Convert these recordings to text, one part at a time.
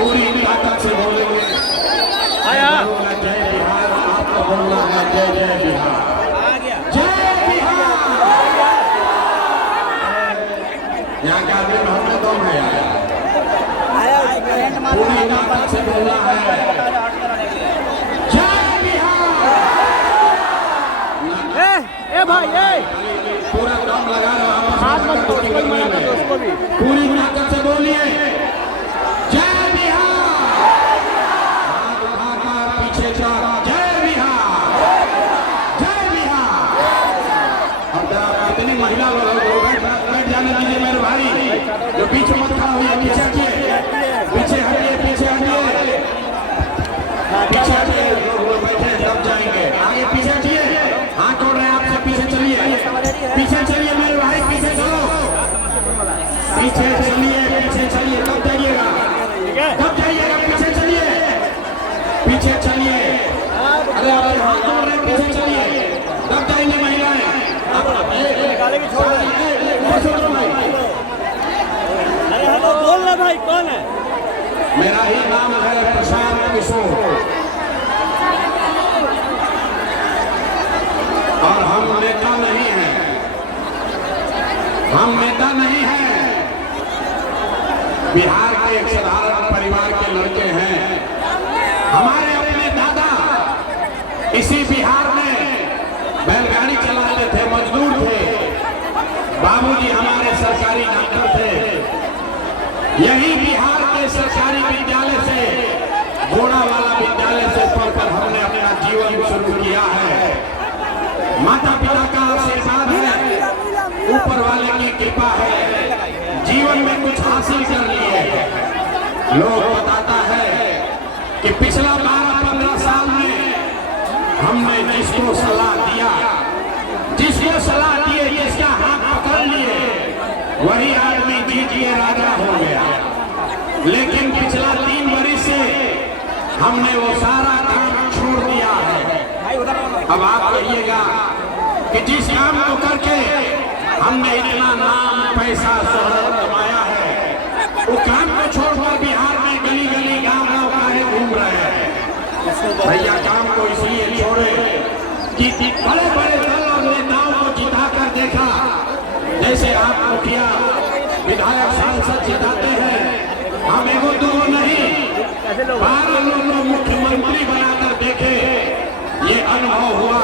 पूरी ताकत से बोलेंगे जय बिहार। आपको बोलना है जय जय बिहार, जय बिहार। यहाँ के आदमी हमने दो में आया, पूरी ताकत से बोलना है जय बिहार। ए भाई पूरा दम लगा रहा हाथ मत तोड़, कोई मना कर दो उसको भी। पूरी ताकत से बोलिए जय बिहार। हाथ उठाकर पीछे जा, जय बिहार, जय बिहार। अब कितनी महिला लोग बैठ जाने दीजिए मेरे भाई, जो बीच मत खड़ा हुई, पीछे हटिए, पीछे हटिए, पीछे हटिए, पीछे हटिए। लोग बैठे तब जाएंगे, आगे पीछे हटिए। हाथ जोड़ रहे हैं आपसे, पीछे चलिए, पीछे चलिए मेरे भाई, पीछे चलो, पीछे चलिए, पीछे चलिए। कब जाइएगा, कब जाइएगा? पीछे चलिए, पीछे चलिए। अरे आप हाथ जोड़ रहे हैं, पीछे चलिए, कब जाएंगे महिलाएं? बोल रहा भाई कौन है? मेरा ही नाम है प्रशांत किशोर और हम नेता नहीं हैं, हम नेता नहीं हैं। बिहार के एक साधारण परिवार के लड़के हैं। हमारे अपने दादा इसी बिहार में बैलगाड़ी चलाते थे, मजदूर थे। बाबूजी हमारे सरकारी डॉक्टर थे। यही बिहार के सरकारी विद्यालय से, घोड़ा वाला विद्यालय से पढ़कर हमने अपना जीवन शुरू किया है। माता पिता का आशीर्वाद है, ऊपर वाले की कृपा है, जीवन में कुछ हासिल कर लिए। लोग बताता है कि पिछला 12-15 साल में हमने जिसको सलाह दिया, जिसको सलाह दिए, जिसका हाथ पकड़ लिए, वही आदमी जीतिए राजा हो गया। लेकिन पिछला 3 वर्ष से हमने वो सारा काम छोड़ दिया है। अब आप कहिएगा कि जिस काम को करके हमने इतना नाम, पैसा, शोहरत कमाया है, वो काम को छोड़कर बिहार में गली गली, गांव-गांव काहे घूम रहे हैं? भैया काम को इसलिए छोड़े कि बड़े बड़े दल और नेताओं को जिताकर देखा, जैसे आप मुखिया, विधायक, सांसद जिताते हैं, हम एगो दो नहीं 12 लोग मुख्यमंत्री बनाकर देखे। ये अनुभव हुआ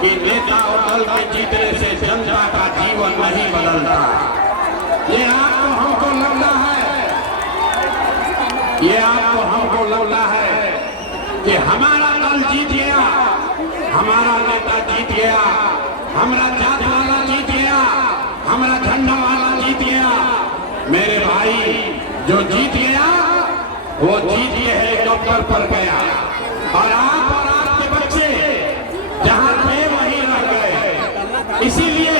कि नेता और दल के जीतने से जनता का जीवन नहीं बदलता। ये आपको हमको लगता है, ये आपको हमको लगता है कि हमारा दल जीत गया, हमारा नेता जीत गया, हमारा जात वाला जीत गया, हमारा झंडा वाला जीत गया। मेरे भाई, जो जीत गया वो जीत के हेलीकॉप्टर पर गया, और आप और आपके बच्चे जहां थे वहीं रह गए। इसीलिए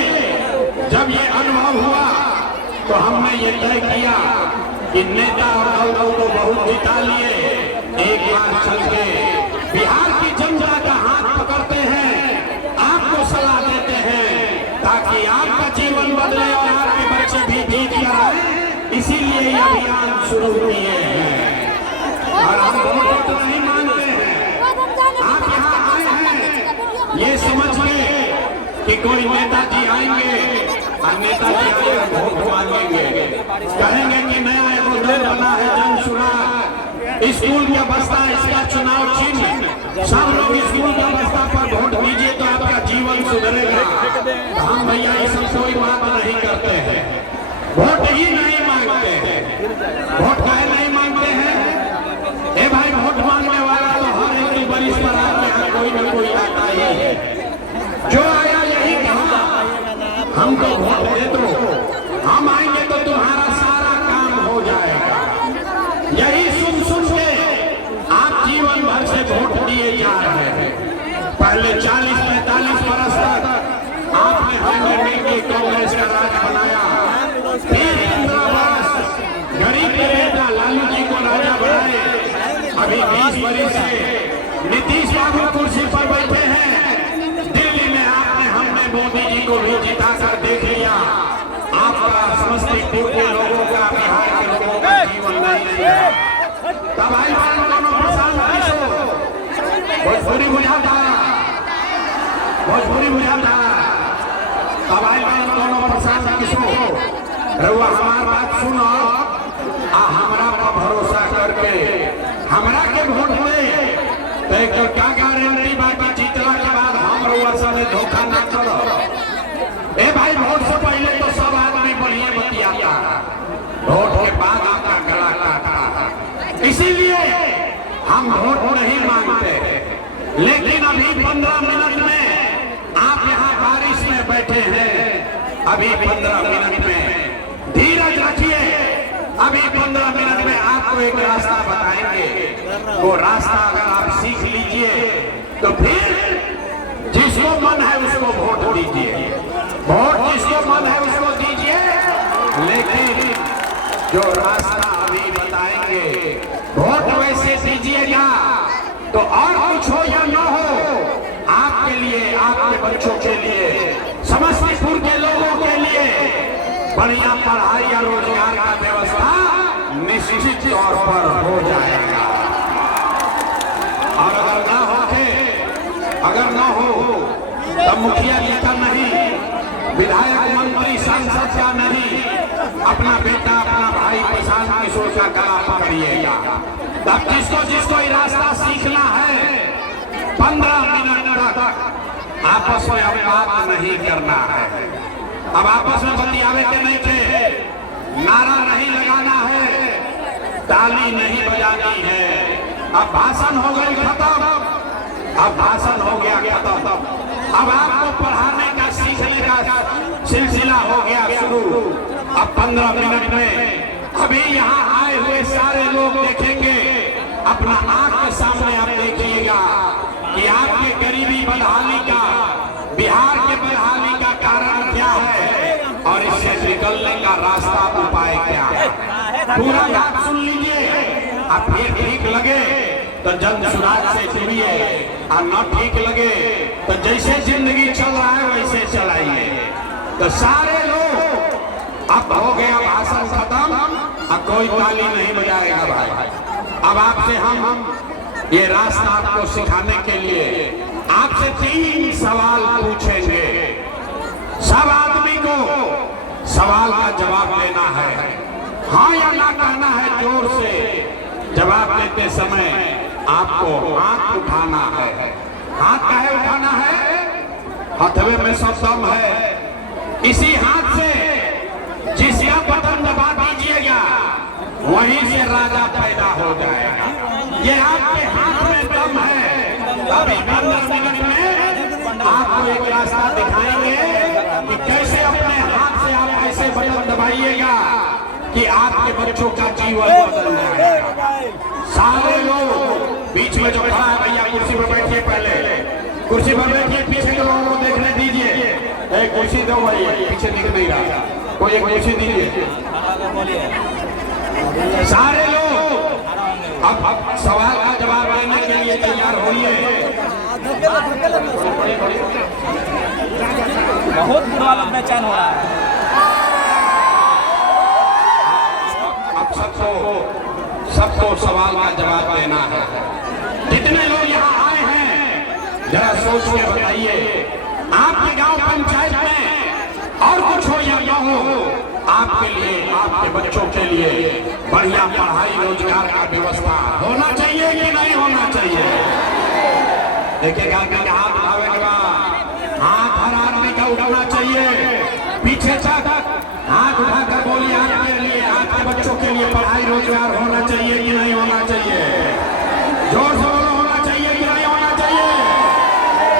जब ये अनुभव हुआ तो हमने ये तय किया कि नेता और दल को बहुत जिता लिए, एक बार चल के बिहार की जनता का हाथ पकड़ते हैं, आपको सलाह देते हैं, ताकि आपका जीवन बदले और आपके बच्चे भी जीत कर आए। इसीलिए ये अभियान शुरू किए हैं। और हम वोट तो नहीं मांगते हैं, आप यहाँ आए हैं ये समझ के कि कोई नेताजी आएंगे और नेताजी आकर वोट मांगेंगे, कहेंगे कि नया एगो दल बना है जन सुराग, स्कूल का बस्ता, इसका चुनाव चिन्ह, सब लोग स्कूल का बस्ता पर वोट दीजिए तो आपका जीवन सुधरेगा। हम भैया ये सब कोई बात नहीं करते हैं, वोट ही नहीं मांगते हैं। वोट काहे नहीं मांगते हैं? ए भाई, वोट मांगने वाला तो हर एक बरिस पर आपके यहाँ कोई न कोई आता ही है। जो आया यही कहा, हमको वोट दे दो, हम आएंगे तो तुम्हारा सारा काम हो जाएगा। यही सुन सुन के आप जीवन भर से वोट दिए जा रहे हैं। पहले 40-45 बरस तक आपने हमें मिलकर कांग्रेस का राज बनाया, फिर 15 वर्ष गरीब के नेता लालू जी को राजा बनाए, अभी 20 वर्ष से नीतीश बाबू कुर्सी पर बैठे हैं। दिल्ली में आपने, हमने मोदी जी को भी जिता कर देख लिया। आपका समस्तीपुर के लोगों का, बिहार के लोगों का जीवन नहीं है। तब आई बात दोनों प्रशांत किशोर भोजपुरी बुझाता तब आई बात दोनों प्रशांत किशोर रहुआ हमार बात सुनो आ हमरा पर भरोसा करके हमरा के वोट दे तो क्या गारंटी बाकी जीतला के बाद हम रहुआ से धोखा ना करो। ए भाई वोट से पहले तो सब आदमी बढ़िया बतियाता, वोट के बाद आपका गला काटता, इसीलिए हम वोट नहीं मांगते। लेकिन अभी 15 मिनट में आप यहाँ बारिश में बैठे हैं, अभी 15 मिनट में धीरज रखिए, अभी 15 मिनट में आपको एक रास्ता बताएंगे। वो रास्ता अगर आप सीख लीजिए तो फिर जिसको मन है उसको वोट दीजिए, वोट जिसको मन है उसको दीजिए। लेकिन जो रास्ता अभी बताएंगे वोट वैसे दीजिएगा तो और कुछ हो या न हो, आपके लिए, आपके बच्चों के लिए, समस्तीपुर के लोगों के लिए बढ़िया पढ़ाई या रोजगार का व्यवस्था निश्चित तौर पर हो जाएगा। और अगर ना हो तब मुखिया जी का नहीं, विधायक मंत्री सांसद का नहीं, अपना बेटा अपना भाई प्रशांत किशोर का गला पकड़िएगा। तब जिसको ये रास्ता सीखना है 15 मिनट तक आपस में अब बात नहीं करना है। अब आपस में बतियावे के नहीं थे, नारा नहीं लगाना है, ताली नहीं बजानी है। अब भाषण हो गई खत्म, अब भाषण हो गया खत्म। अब आपको पढ़ाने का, सीखने का सिलसिला हो गया शुरू। अब 15 मिनट में अभी यहाँ आए हुए सारे लोग देखेंगे, अपना आंख के सामने आप देखिएगा कि आपके गरीबी बदहाली का, बिहार के बदहाली का कारण क्या है और इससे निकलने का रास्ता, उपाय क्या है। पूरा बात सुन लीजिए, अब फिर ठीक लगे तो जन सुराज से जुड़िए, और न ठीक लगे तो जैसे जिंदगी चल रहा है वैसे चलाइए। तो सारे लोग, अब हो गया भाषण खत्म, अब कोई ताली नहीं बजाएगा भाई। अब आपसे हम ये रास्ता आपको सिखाने के लिए आपसे 3 सवाल पूछेंगे। सब आदमी को सवाल का जवाब देना है, हाँ या ना कहना है। जोर से जवाब देते समय आपको हाथ उठाना है। हाथ काहे उठाना है? हथवे में सब दम है। इसी हाथ से जिसका बटन दबा दीजिएगा वहीं से राजा पैदा हो जाएगा। ये आपके हाथ में दम है। अभी 15 मिनट में आपको एक रास्ता दिखाएंगे कि कैसे अपने हाथ से आप ऐसे बटन दबाइएगा कि आपके बच्चों का जीवन बदल जाएगा। सारे लोग बीच में जो खड़ा है, भैया कुर्सी पर बैठिए, पहले कुर्सी पर बैठिए, पीछे के लोगों को देखने दीजिए। एक कुर्सी दो भैया, पीछे दिख नहीं रहा, कोई एक कुर्सी दीजिए। सारे लोग अब सवाल का जवाब देने के लिए तैयार होइए। बहुत बुरा बेचैन हो रहा है। अब सबको सवाल का जवाब देना है। जितने लोग यहाँ आए हैं जरा सोच के बताइए, आपके गांव पंचायत में और कुछ हो या न हो, आपके लिए, आपके बच्चों के लिए बढ़िया पढ़ाई रोजगार का व्यवस्था होना चाहिए कि नहीं होना चाहिए? देखिए आदमी का हाथ उठावे के बाद हाथ हर आदमी का उठाना चाहिए। पीछे तक हाथ उठाकर बोलिए, आपके लिए, आपके बच्चों के लिए पढ़ाई रोजगार होना चाहिए कि नहीं होना चाहिए? जोर से बोलो, होना चाहिए कि नहीं होना चाहिए?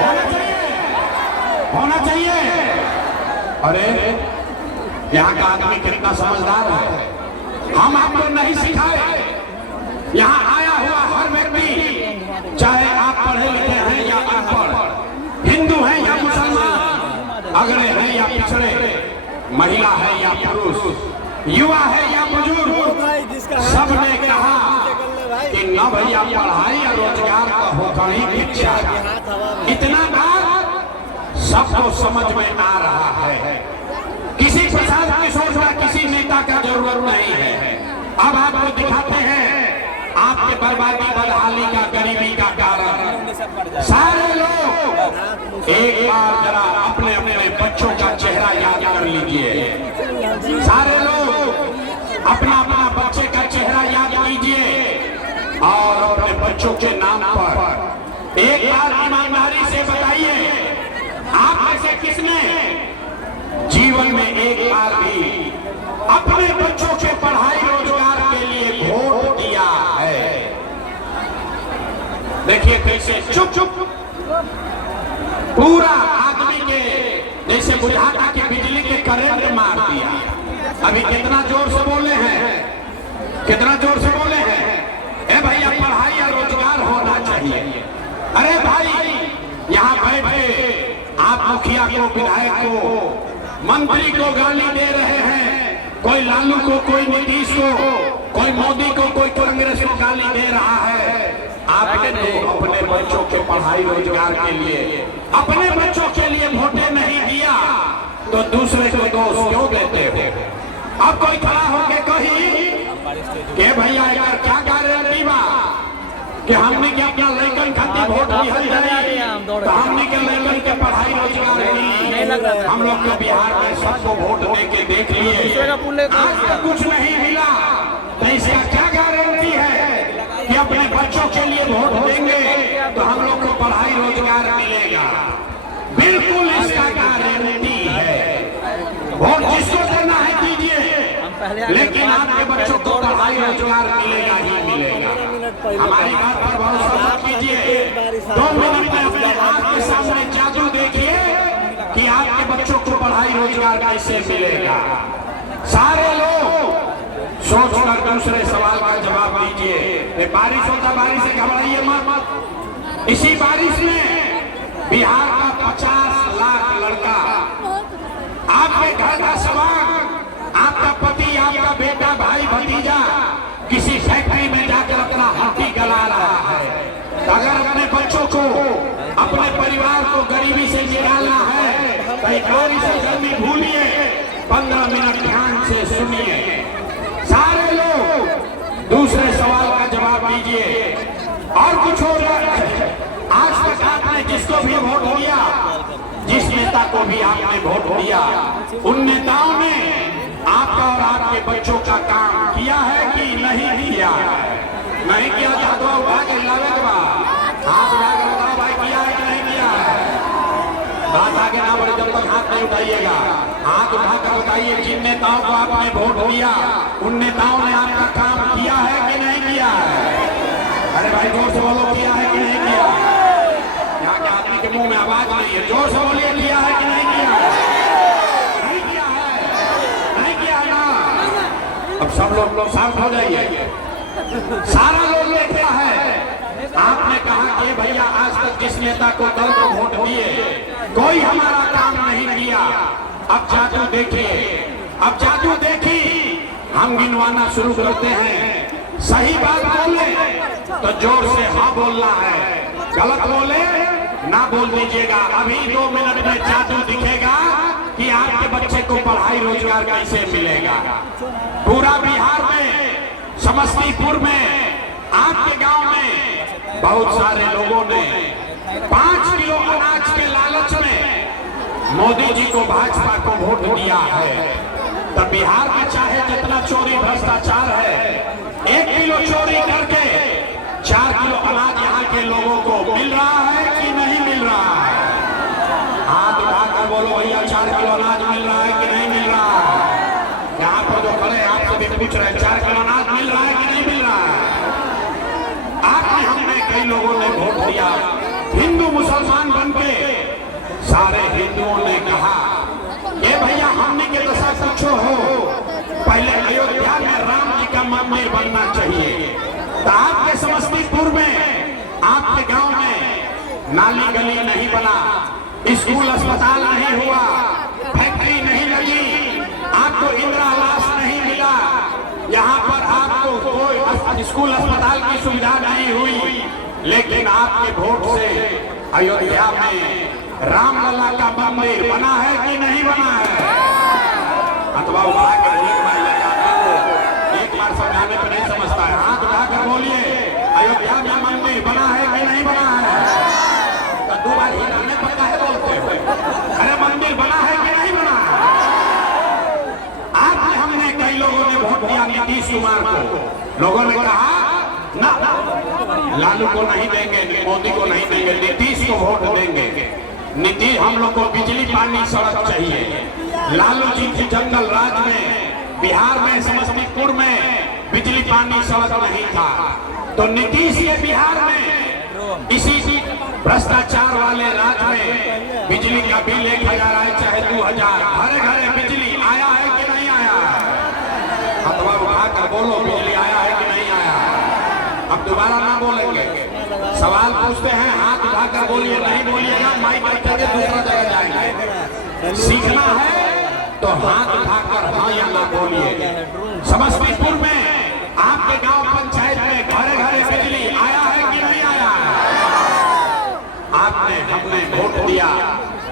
होना चाहिए, होना चाहिए। अरे यहाँ का आदमी कितना समझदार है, हम आपको नहीं सिखाए। यहाँ आया हुआ हर व्यक्ति, चाहे आप पढ़े लिखे हैं या अनपढ़, हिंदू हैं या मुसलमान, अगड़े हैं या पिछड़े, महिला है या पुरुष, युवा है या बुजुर्ग, सबने कहा कि न भैया पढ़ाई और रोजगार का होकर ही इच्छा। इतना बात सबको समझ में आ रहा है। किसी प्रशासन की सोचना, किसी नेता का जरूरत नहीं है। अब आपको दिखाते हैं आपके बर्बादी बदहाली का गरीबी का कारण। सारे लोग एक बार जरा अपने अपने बच्चों का चेहरा याद कर लीजिए। सारे लोग अपना अपना बच्चे का चेहरा याद कीजिए और अपने बच्चों के नाम पर एक बार ईमानदारी से बताइए, आप में से किसने जीवन में एक बार भी अपने बच्चों के पढ़ाई रोजगार के लिए वोट दिया है? देखिए कैसे चुप चुप पूरा आदमी के जैसे बुझाता कि बिजली के करंट मार दिया। अभी कितना जोर से बोले हैं, कितना जोर से बोले हैं, ए भैया पढ़ाई और रोजगार होना चाहिए। अरे भाई यहाँ बैठे आप मुखिया को, विधायक को, मंत्री को गाली दे रहे हैं, कोई लालू को, कोई नीतीश को, कोई मोदी को, कोई कांग्रेस को गाली दे रहा है। आपने तो अपने बच्चों के पढ़ाई रोजगार के लिए, अपने बच्चों के लिए वोटें नहीं दिया तो दूसरे को दोष क्यों देते हो? अब कोई खड़ा होके कही कि भैया यार क्या गारंटी बा कि हमने के अपना लड़कन खातिर वोट दिया जाए तो हमने के लड़कन के पढ़ाई रोजगार मिली। हम लोग के बिहार में सबको वोट दे के देख लिए, आज तक कुछ नहीं मिला, तो इसका क्या गारंटी है कि अपने बच्चों के लिए वोट देंगे तो हम लोग को पढ़ाई रोजगार मिलेगा? बिल्कुल इसका गारंटी है। वोट जिसको देना है दीजिए, लेकिन आपके बच्चों को पढ़ाई रोजगार मिलेगा ही मिलेगा। हमारी बात पर भरोसा मत कीजिए। 2 मिनट में अपने आँख के सामने जादू देखिए कि आपके बच्चों को पढ़ाई रोजगार कैसे मिलेगा। सारे लोग सोच कर दूसरे सवाल का जवाब दीजिए। बारिश होता, बारिश से घबराइए मत। इसी बारिश में बिहार का 50 लाख लड़का आपके घर का सवाल, आपका पति, आपका बेटा, भाई, भतीजा किसी फैक्ट्री में जाकर अपना हड्डी गला रहा है। अगर अपने बच्चों को, अपने परिवार को गरीबी से निकालना है तो एक बारी से गर्मी भूलिए, 15 मिनट ध्यान से सुनिए। सारे लोग दूसरे सवाल का जवाब दीजिए। और कुछ हो जाए, आज तक आपने जिसको भी वोट दिया, जिस नेता को भी आपने वोट दिया, उन नेताओं ने आपका और आपके बच्चों का काम किया है कि नहीं किया है? नहीं किया तो हाथ उठा के हिलावे के बाद हाथ उठा के बताओ भाई किया है कि नहीं किया है? बात आगे ना बढ़े जब तक हाथ नहीं उठाइएगा। हाथ उठाकर बताइए जिन नेताओं को आपने वोट दिया, उन नेताओं ने आपका काम किया है कि नहीं किया है? अरे भाई जोर से बोलो, किया है कि नहीं किया? यहाँ के आदमी के मुंह में आवाज नहीं है, जोर से बोलिए, किया है कि नहीं किया है? नहीं किया है, नहीं किया है ना? अब सब लोग शांत हो जाइए। सारा लोग देखा है। आपने कहा कि भैया आज तक जिस नेता को दल को वोट दिए कोई हमारा काम नहीं किया। अब जादू देखिए, अब जादू देखी। हम गिनवाना शुरू करते हैं। सही बात बोले तो जोर से हाँ बोलना है, गलत बोले ना बोल दीजिएगा। अभी 2 मिनट में जादू दिखेगा कि आपके बच्चे को पढ़ाई रोजगार कैसे मिलेगा। पूरा बिहार में, समस्तीपुर में, आपके गांव में बहुत सारे लोगों ने 5 किलो अनाज के लालच में मोदी जी को, भाजपा को वोट दिया है। तब बिहार में चाहे जितना चोरी भ्रष्टाचार है, 1 किलो चोरी करके 4 किलो अनाज यहाँ के लोगों को मिल रहा है कि नहीं मिल रहा है? हाथ उठाकर बोलो भैया 4 किलो अनाज मिल रहा है कि नहीं मिल रहा है? यहाँ पर जो खड़े आपसे भी पूछ रहे हैं 4 किलो अनाज मिल रहा है कि नहीं मिल रहा है? आपने, हमने, कई लोगों ने वोट दिया। हिंदू मुसलमान बनके सारे हिंदुओं ने कहा ये भैया हमने के दशा पूछो हो, पहले अयोध्या में राम जी का मंदिर बनना चाहिए। तो आपके समस्तीपुर में, आपके गांव में नाली गली नहीं बना, स्कूल अस्पताल नहीं हुआ, फैक्ट्री नहीं लगी, आपको इंदिरा आवास नहीं मिला, यहाँ पर आपको कोई स्कूल अस्पताल की सुविधा नहीं हुई। लेकिन आपके वोट से अयोध्या में रामलला का मंदिर बना है कि नहीं बना है? अथवा उठा कर एक बार समझाने पर नहीं समझता है, हाथ उठाकर बोलिए। में मंदिर बना है कि नहीं बना है? कद्दू बार हीरा में पता है बोलते हो। अरे मंदिर बना है कि नहीं बना है? आज हमने कई लोगों ने वोट दिया नीतीश कुमार को। लोगों ने कहा ना लालू को नहीं देंगे, मोदी को नहीं देंगे, नीतीश को वोट देंगे। नीतीश हम लोग को बिजली पानी सड़क चाहिए। लालू जी के जंगल राज में, बिहार में, समस्तीपुर में बिजली पानी सड़क नहीं था, तो नीतीश के बिहार में इसी भ्रष्टाचार वाले राज में बिजली का बिल 1000 आए चाहे 2000, घरे घरे बिजली आया है कि नहीं आया? हथवा उठाकर बोलो, बिजली आया है कि नहीं आया? अब दोबारा ना बोलेंगे, सवाल पूछते हैं, हाथ उठाकर बोलिए, नहीं बोलिएगा माइक रखेंगे दूसरा जगह जाएंगे। सीखना है तो हाथ उठाकर हाँ या ना बोलिए। समस्तीपुर में आपके गांव पंचायत में घरे घरे बिजली आया है कि नहीं आया? आपने हमने वोट दिया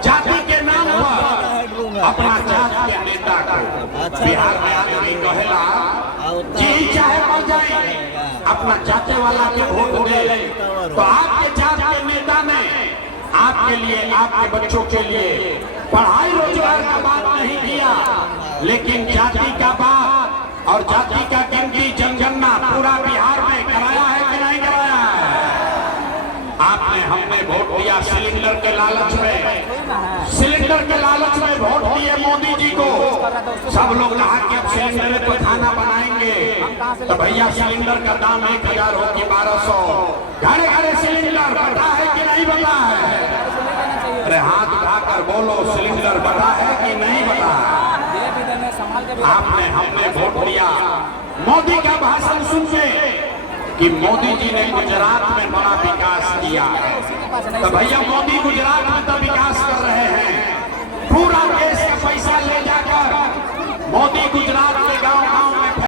जाति के नाम पर, अपना जात के नेता को। बिहार में आदमी कहेला जी चाहे मर जाए अपना जाते वाला के वोट दे, तो आपके जात के नेता ने आपके लिए, आपके बच्चों के लिए पढ़ाई रोजगार का बात नहीं किया, लेकिन जाति का बात और जाति का गिनती जनगणना पूरा बिहार में कराया है कि नहीं कराया है? आपने हमने वोट दिया सिलेंडर के लालच में, सिलेंडर के लालच में वोट दिए मोदी जी को। सब लोग कहा कि अब सिलेंडर पर खाना बनाएंगे, तो भैया सिलेंडर का दाम 1000 हो कि 1200। घरे घरे सिलेंडर बढ़ा है कि नहीं बढ़ा है? अरे हाथ उठाकर बोलो, सिलेंडर बढ़ा है कि नहीं बढ़ा? आपने हमने वोट दिया मोदी का भाषण सुन के कि मोदी जी ने गुजरात में बड़ा विकास किया, तो भैया मोदी गुजरात में तो विकास कर रहे हैं। पूरा देश का पैसा ले जाकर मोदी गुजरात